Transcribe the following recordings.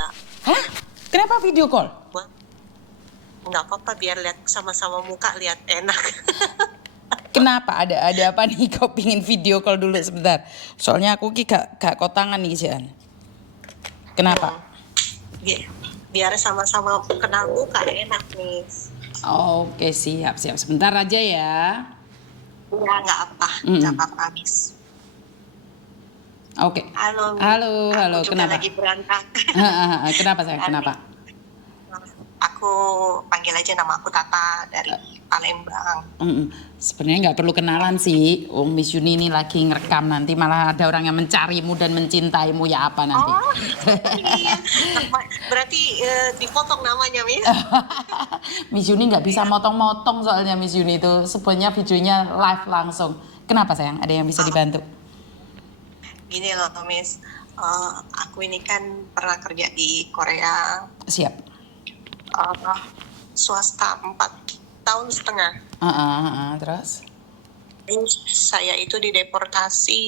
enggak. Hah? Kenapa video call? Nggak apa-apa, biar lihat sama-sama muka, lihat enak. Kenapa? Ada apa nih? Kau pingin video call dulu sebentar. Soalnya aku ki gak kotangan nih Jan. Kenapa? Biar sama-sama kenal muka, enak nih. Oke, siap. Sebentar aja ya. Ya, nggak apa-apa, Miss. Oke. Halo. Halo. Aku juga Kenapa? lagi berangkat. Kenapa sayang? Kenapa? Aku panggil aja, nama aku Tata dari Palembang. Sebenarnya nggak perlu kenalan sih. Miss Yuni ini lagi ngerekam, nanti malah ada orang yang mencarimu dan mencintaimu, ya apa nanti? Oh, iya. Berarti dipotong namanya, Miss. Miss Yuni nggak bisa motong-motong, soalnya Miss Yuni itu sebenarnya videonya live langsung. Kenapa sayang? Ada yang bisa dibantu? Gini loh, Miss. Aku ini kan pernah kerja di Korea. Siap. Swasta 4,5 tahun. Terus? Saya itu dideportasi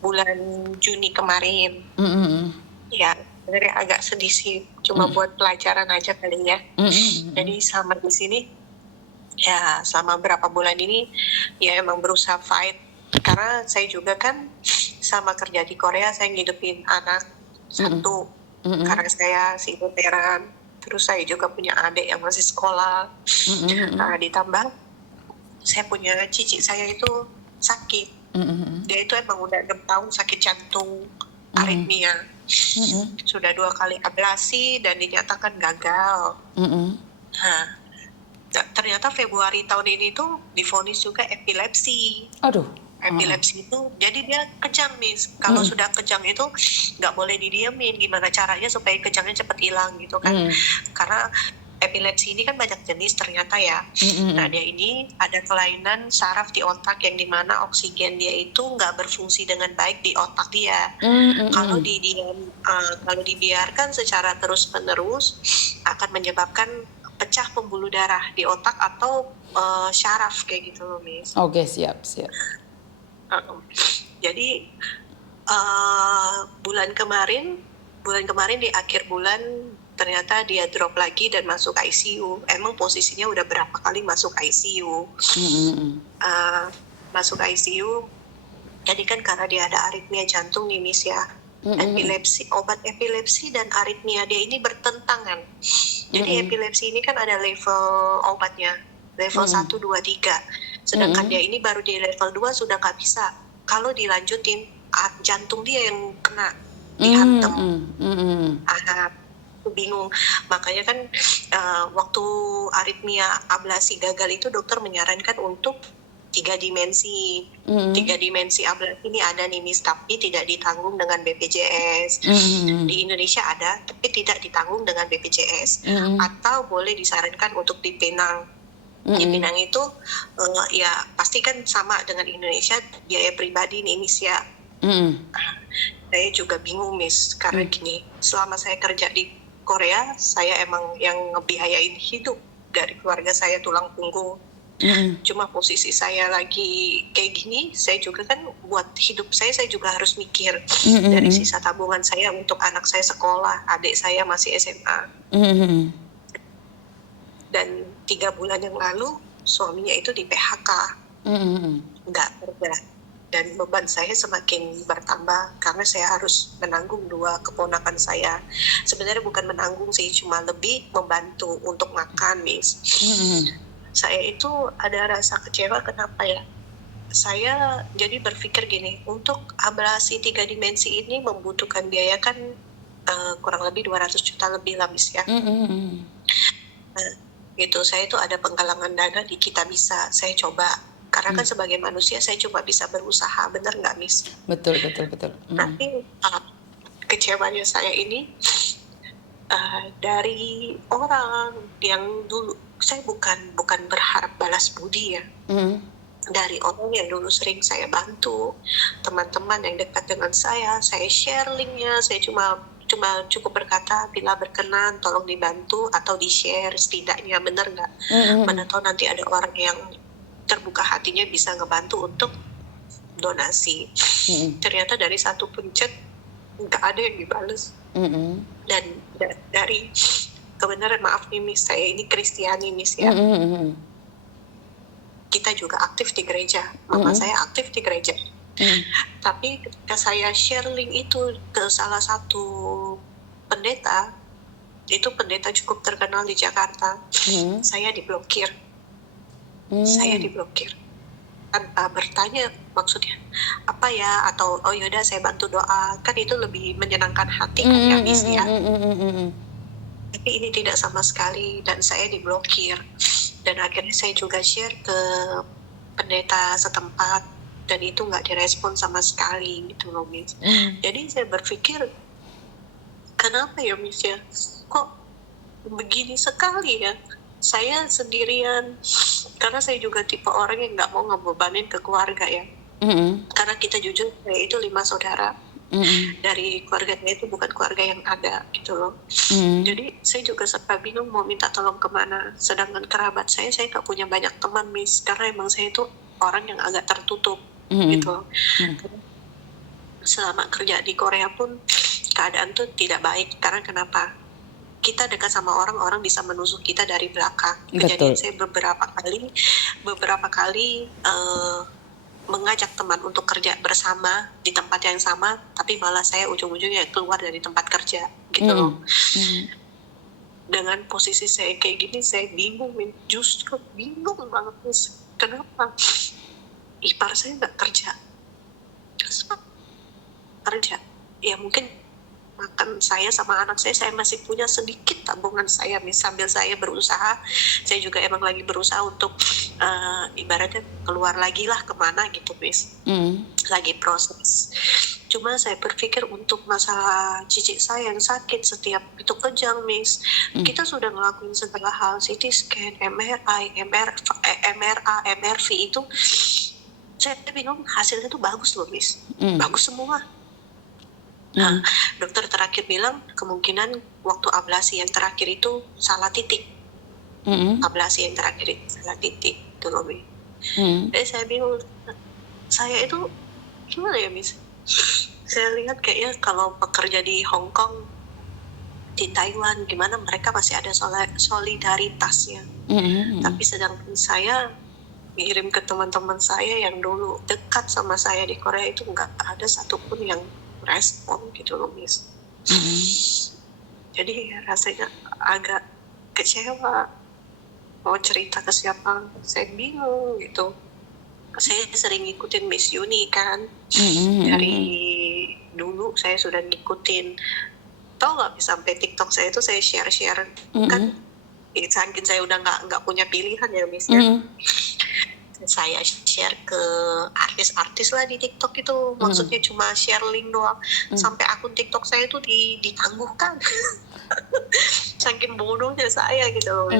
bulan Juni kemarin. Ya, sebenarnya agak sedih sih, cuma buat pelajaran aja kali ya. Jadi sama di sini, ya selama berapa bulan ini, ya emang berusaha fight. Karena saya juga kan sama kerja di Korea, saya ngidupin anak satu. Karena saya single parent, terus saya juga punya adik yang masih sekolah. Ditambah saya punya cici saya itu sakit. Dia itu emang udah 6 tahun sakit jantung, aritmia. Sudah 2 kali ablasi dan dinyatakan gagal. Nah, ternyata Februari tahun ini tuh divonis juga epilepsi. Aduh. Epilepsi itu, jadi dia kejang, Miss. Kalau sudah kejang itu nggak boleh didiemin. Gimana caranya supaya kejangnya cepat hilang gitu kan? Karena epilepsi ini kan banyak jenis ternyata ya. Nah, dia ini ada kelainan saraf di otak yang dimana oksigen dia itu nggak berfungsi dengan baik di otak dia. Kalau dibiarkan secara terus-menerus akan menyebabkan pecah pembuluh darah di otak atau syaraf kayak gitu loh, Miss. Oke, siap. Jadi bulan kemarin di akhir bulan ternyata dia drop lagi dan masuk ICU. Emang posisinya udah berapa kali masuk ICU. Masuk ICU. Jadi kan karena dia ada aritmia jantung nih, Miss ya. Epilepsi, obat epilepsi dan aritmia dia ini bertentangan. Jadi epilepsi ini kan ada level obatnya, level 1, 2, 3. Sedangkan dia ini baru di level 2 sudah nggak bisa. Kalau dilanjutin, jantung dia yang kena, dihantam. Bingung. Makanya kan waktu aritmia ablasi gagal itu dokter menyarankan untuk 3 dimensi. 3 dimensi ablasi ini ada nih, Miss, tapi tidak ditanggung dengan BPJS. Di Indonesia ada, tapi tidak ditanggung dengan BPJS. Atau boleh disarankan untuk di Penang. Di Penang itu ya pasti kan sama dengan Indonesia, biaya pribadi nih, Miss ya. Saya juga bingung, Miss, karena gini, selama saya kerja di Korea, saya emang yang ngebiayain hidup dari keluarga saya, tulang punggung. Cuma posisi saya lagi kayak gini, saya juga kan buat hidup saya juga harus mikir dari sisa tabungan saya untuk anak saya sekolah, adik saya masih SMA. Dan 3 bulan yang lalu suaminya itu di PHK, nggak kerja, dan beban saya semakin bertambah karena saya harus menanggung 2 keponakan saya. Sebenarnya bukan menanggung sih, cuma lebih membantu untuk makan, Miss. Saya itu ada rasa kecewa, kenapa ya? Saya jadi berpikir gini, untuk ablasi 3 dimensi ini membutuhkan biaya kan kurang lebih 200 juta lebih lah, Miss ya. Gitu, saya itu ada penggalangan dana di Kitabisa, saya coba. Karena kan sebagai manusia saya cuma bisa berusaha, benar nggak, Miss? Betul. Tapi kecewanya saya ini dari orang yang dulu, saya bukan berharap balas budi ya. Dari orang yang dulu sering saya bantu, teman-teman yang dekat dengan saya share linknya, saya cuma cukup berkata, bila berkenan tolong dibantu atau di-share setidaknya, bener nggak? Mana tahu nanti ada orang yang terbuka hatinya bisa ngebantu untuk donasi. Ternyata dari 1 pencet nggak ada yang dibales. Dan dari kebenaran, maaf nih Miss, saya ini Kristiani Miss ya. Kita juga aktif di gereja, mama saya aktif di gereja. Tapi ketika saya share link itu ke salah satu pendeta, itu pendeta cukup terkenal di Jakarta, saya diblokir. Saya diblokir tanpa bertanya maksudnya apa ya, atau oh yaudah saya bantu doa, kan itu lebih menyenangkan hati kan ya Miss ya. Tapi ini tidak sama sekali, dan saya diblokir. Dan akhirnya saya juga share ke pendeta setempat, dan itu nggak direspon sama sekali gitu loh Miss. Jadi saya berpikir, kenapa ya Miss ya, kok begini sekali ya. Saya sendirian, karena saya juga tipe orang yang nggak mau ngebebanin ke keluarga ya. Karena kita jujur, saya itu 5 saudara. Dari keluarga saya itu bukan keluarga yang ada gitu loh. Jadi saya juga serba bingung mau minta tolong kemana. Sedangkan kerabat saya nggak punya banyak teman Miss, karena emang saya itu orang yang agak tertutup gitu. Selama kerja di Korea pun keadaan tuh tidak baik, karena kenapa? Kita dekat sama orang bisa menusuk kita dari belakang. Kejadian saya beberapa kali mengajak teman untuk kerja bersama di tempat yang sama, tapi malah saya ujung-ujungnya keluar dari tempat kerja gitu loh. Dengan posisi saya kayak gini, saya bingung, justru bingung banget Miss. Kenapa? Ipar saya nggak kerja, ya mungkin makan saya sama anak saya masih punya sedikit tabungan saya Miss, sambil saya berusaha. Saya juga emang lagi berusaha untuk ibaratnya keluar lagi lah kemana gitu Miss. Lagi proses. Cuma saya berpikir untuk masalah cicit saya yang sakit setiap itu kejang Miss, kita sudah ngelakuin segala hal, CT scan, MRI, MRA, MRV, itu saya bingung hasilnya tuh bagus loh Miss. Bagus semua. Nah, dokter terakhir bilang kemungkinan waktu ablasi yang terakhir itu salah titik. Ablasi yang terakhir itu salah titik, itu loh Miss. Jadi saya bingung, saya itu gimana ya Miss? Saya lihat kayaknya kalau pekerja di Hong Kong, di Taiwan, gimana mereka masih ada solidaritasnya. Tapi sedangkan saya ngirim ke teman-teman saya yang dulu dekat sama saya di Korea itu nggak ada satupun yang respon gitu loh Miss. Jadi rasanya agak kecewa, mau cerita ke siapa saya bingung gitu. Saya sering ngikutin Miss Yuni kan, dari dulu saya sudah ngikutin. Tau nggak, sampai TikTok saya itu saya share kan, saking saya udah nggak punya pilihan ya Miss ya. Saya share ke artis-artis lah di TikTok itu, maksudnya cuma share link doang, sampai akun TikTok saya itu ditangguhkan. Saking bodohnya saya gitu loh.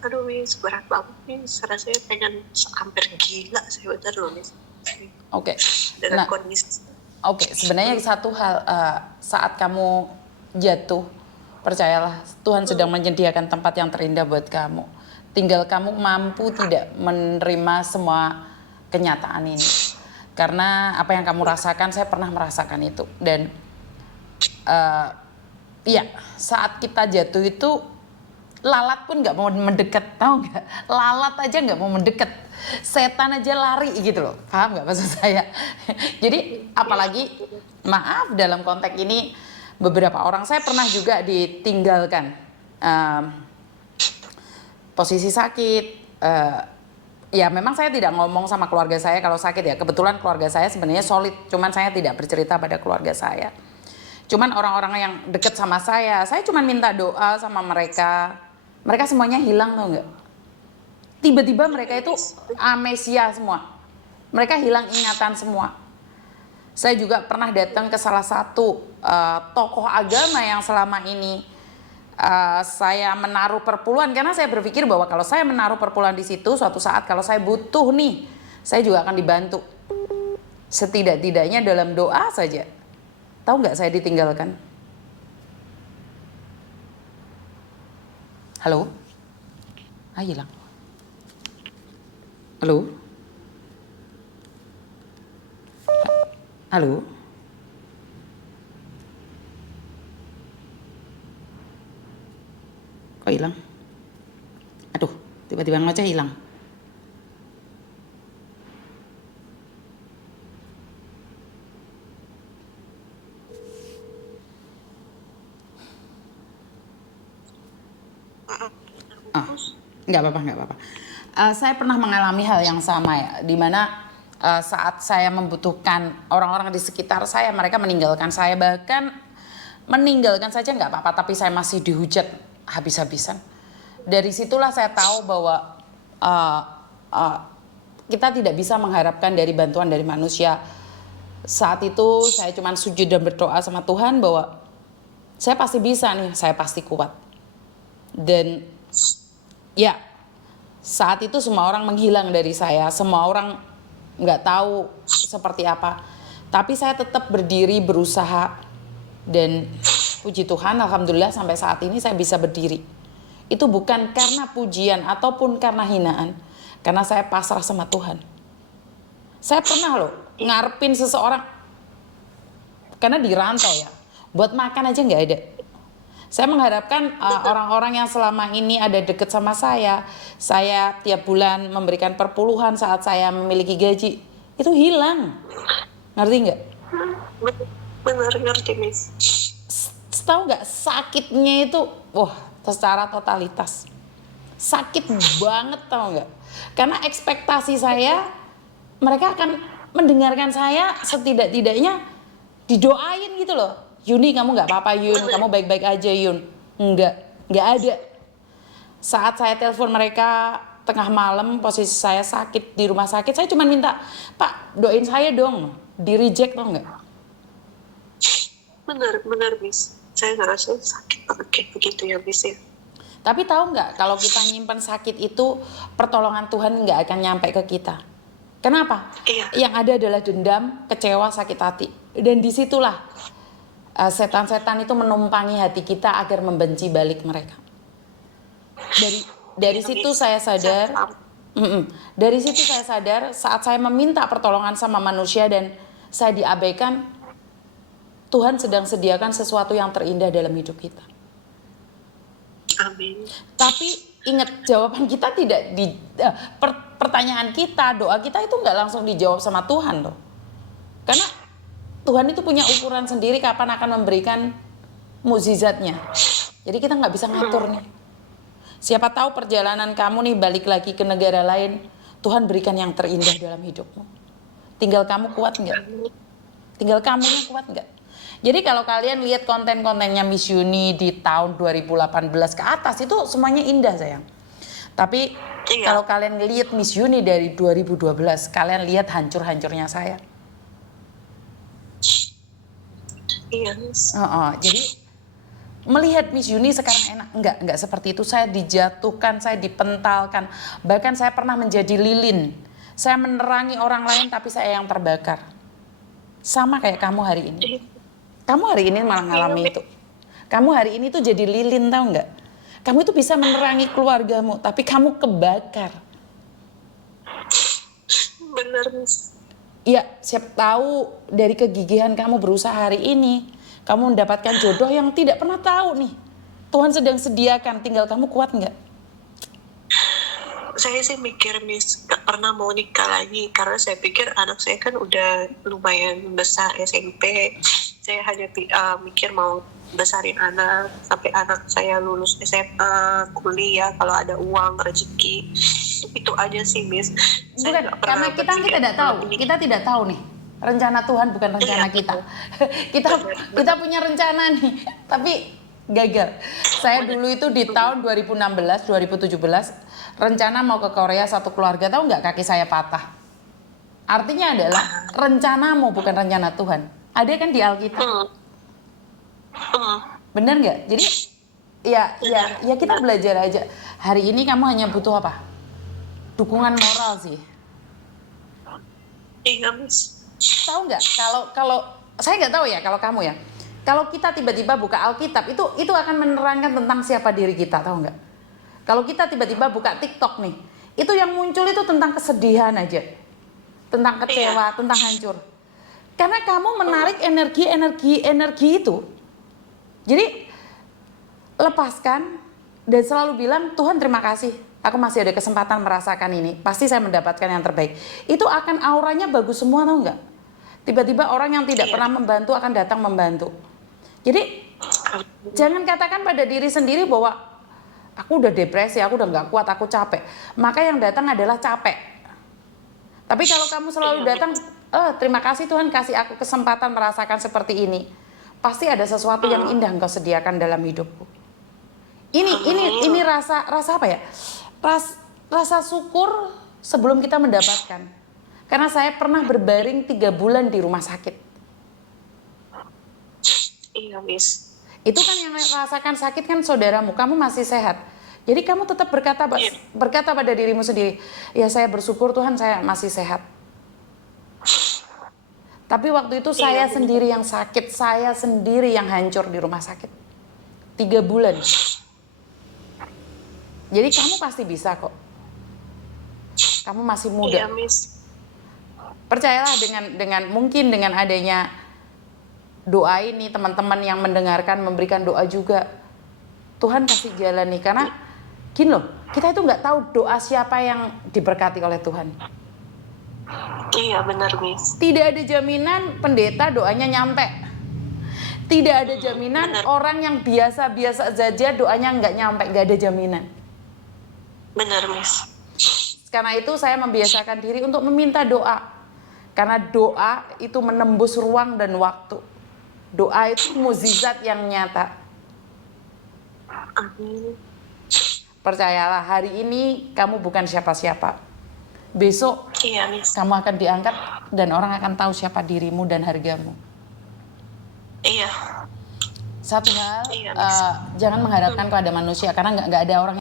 Aduh Miss, berat banget Miss, rasanya pengen hampir gila saya bener loh Miss. Oke. Dengan kondisi. Sebenarnya satu hal, saat kamu jatuh, percayalah Tuhan sedang menyediakan tempat yang terindah buat kamu. Tinggal kamu mampu tidak menerima semua kenyataan ini. Karena apa yang kamu rasakan, saya pernah merasakan itu. Dan iya, saat kita jatuh itu, lalat pun nggak mau mendekat, tahu nggak? Lalat aja nggak mau mendekat, setan aja lari gitu loh, paham nggak maksud saya? Jadi apalagi, maaf dalam konteks ini, beberapa orang, saya pernah juga ditinggalkan posisi sakit. Ya memang saya tidak ngomong sama keluarga saya kalau sakit ya, kebetulan keluarga saya sebenarnya solid, cuman saya tidak bercerita pada keluarga saya. Cuman orang-orang yang deket sama saya cuman minta doa sama mereka. Mereka semuanya hilang, tau nggak? Tiba-tiba mereka itu amnesia semua. Mereka hilang ingatan semua. Saya juga pernah datang ke salah satu tokoh agama yang selama ini saya menaruh perpuluhan, karena saya berpikir bahwa kalau saya menaruh perpuluhan di situ, suatu saat kalau saya butuh nih, saya juga akan dibantu. Setidak-tidaknya dalam doa saja. Tahu nggak saya ditinggalkan? Halo? Hilang. Halo? Halo? Kok hilang? Aduh, tiba-tiba ngoceh hilang. Nggak apa-apa. Saya pernah mengalami hal yang sama ya, dimana saat saya membutuhkan orang-orang di sekitar saya, mereka meninggalkan saya, bahkan meninggalkan saja nggak apa-apa, tapi saya masih dihujat habis-habisan. Dari situlah saya tahu bahwa kita tidak bisa mengharapkan dari bantuan dari manusia. Saat itu saya cuma sujud dan berdoa sama Tuhan bahwa saya pasti bisa nih, saya pasti kuat. Dan ya, saat itu semua orang menghilang dari saya, semua orang nggak tahu seperti apa. Tapi saya tetap berdiri, berusaha, dan puji Tuhan, alhamdulillah sampai saat ini saya bisa berdiri. Itu bukan karena pujian ataupun karena hinaan, karena saya pasrah sama Tuhan. Saya pernah loh ngarepin seseorang, karena di rantau ya, buat makan aja nggak ada. Saya mengharapkan orang-orang yang selama ini ada deket sama saya tiap bulan memberikan perpuluhan saat saya memiliki gaji, itu hilang. Ngerti nggak? Benar, ngerti, Miss. Tahu nggak sakitnya itu, wah, secara totalitas. Sakit banget, tahu nggak? Karena ekspektasi saya, mereka akan mendengarkan saya setidak-tidaknya didoain gitu loh. Yuni, kamu nggak apa-apa Yun, kamu baik-baik aja Yun. Nggak ada. Saat saya telepon mereka tengah malam, posisi saya sakit di rumah sakit, saya cuma minta, Pak doain saya dong, di reject tau nggak? Benar Miss, saya ngerasa sakit banget kayak begitu ya Miss ya. Tapi tahu nggak, kalau kita nyimpan sakit itu, pertolongan Tuhan nggak akan nyampe ke kita. Kenapa? Iya. Yang ada adalah dendam, kecewa, sakit hati. Dan disitulah setan-setan itu menumpangi hati kita agar membenci balik mereka. Dari situ saya sadar, dari situ saya sadar saat saya meminta pertolongan sama manusia dan saya diabaikan, Tuhan sedang sediakan sesuatu yang terindah dalam hidup kita. Amin. Tapi ingat, jawaban kita tidak di pertanyaan kita, doa kita itu nggak langsung dijawab sama Tuhan loh. Karena Tuhan itu punya ukuran sendiri kapan akan memberikan mukjizatnya. Jadi kita nggak bisa ngatur nih. Siapa tahu perjalanan kamu nih balik lagi ke negara lain, Tuhan berikan yang terindah dalam hidupmu. Tinggal kamu kuat nggak? Tinggal kamunya kuat nggak? Jadi kalau kalian lihat konten-kontennya Miss Yuni di tahun 2018 ke atas, itu semuanya indah sayang. Tapi kalau kalian lihat Miss Yuni dari 2012, kalian lihat hancur-hancurnya saya. Iya, Miss. Jadi melihat Miss Yuni sekarang enak, enggak seperti itu. Saya dijatuhkan, saya dipentalkan, bahkan saya pernah menjadi lilin. Saya menerangi orang lain tapi saya yang terbakar. Sama kayak kamu hari ini. Kamu hari ini malah ngalami itu. Kamu hari ini tuh jadi lilin, tahu nggak? Kamu itu bisa menerangi keluargamu, tapi kamu kebakar. Benar, Miss. Ya, siapa tahu dari kegigihan kamu berusaha hari ini, kamu mendapatkan jodoh yang tidak pernah tahu nih. Tuhan sedang sediakan, tinggal kamu kuat nggak? Saya sih mikir, Miss, gak pernah mau nikah lagi karena saya pikir anak saya kan udah lumayan besar SMP. Saya hanya mikir mau besarin anak sampai anak saya lulus SMA, kuliah, kalau ada uang, rezeki. Itu aja sih, Miss. Bukan, karena kita tidak tahu. Kita tidak tahu nih. Rencana Tuhan bukan rencana kita. Kita punya rencana nih, tapi gagal. Saya dulu itu di tahun 2016, 2017 rencana mau ke Korea satu keluarga, tahu nggak kaki saya patah. Artinya adalah rencanamu bukan rencana Tuhan. Ada kan di Alkitab. Bener nggak? Jadi ya kita belajar aja. Hari ini kamu hanya butuh apa? Dukungan moral sih. Iya, Miss. Tahu nggak? Kalau saya nggak tahu ya kalau kamu ya. Kalau kita tiba-tiba buka Alkitab itu akan menerangkan tentang siapa diri kita, tahu nggak? Kalau kita tiba-tiba buka TikTok nih, itu yang muncul itu tentang kesedihan aja, tentang kecewa, tentang hancur. Karena kamu menarik energi itu. Jadi lepaskan dan selalu bilang, Tuhan terima kasih, aku masih ada kesempatan merasakan ini, pasti saya mendapatkan yang terbaik. Itu akan auranya bagus semua, tau nggak? Tiba-tiba orang yang tidak pernah membantu akan datang membantu. Jadi jangan katakan pada diri sendiri bahwa aku udah depresi, aku udah nggak kuat, aku capek. Maka yang datang adalah capek. Tapi kalau kamu selalu datang, terima kasih Tuhan kasih aku kesempatan merasakan seperti ini. Pasti ada sesuatu yang indah Engkau sediakan dalam hidupku. Ini rasa apa ya? Rasa syukur sebelum kita mendapatkan. Karena saya pernah berbaring 3 bulan di rumah sakit. Iya, Miss. Itu kan yang rasakan sakit kan saudaramu, kamu masih sehat. Jadi kamu tetap berkata pada dirimu sendiri, ya saya bersyukur Tuhan saya masih sehat. Tapi waktu itu saya sendiri yang sakit, saya sendiri yang hancur di rumah sakit. 3 bulan. Jadi kamu pasti bisa kok. Kamu masih muda. Iya, Miss. Percayalah mungkin dengan adanya doa ini, teman-teman yang mendengarkan memberikan doa juga, Tuhan kasih jalan nih. Karena gini loh, kita itu nggak tahu doa siapa yang diberkati oleh Tuhan. Iya benar, Miss. Tidak ada jaminan pendeta doanya nyampe. Tidak ada jaminan orang yang biasa-biasa saja doanya nggak nyampe, nggak ada jaminan. Benar, Miss. Karena itu saya membiasakan diri untuk meminta doa. Karena doa itu menembus ruang dan waktu. Doa itu mukjizat yang nyata. Amin. Percayalah, hari ini kamu bukan siapa-siapa. Besok kamu akan diangkat dan orang akan tahu siapa dirimu dan hargamu. Iya. Satu hal, jangan mengharapkan kepada manusia karena nggak ada orang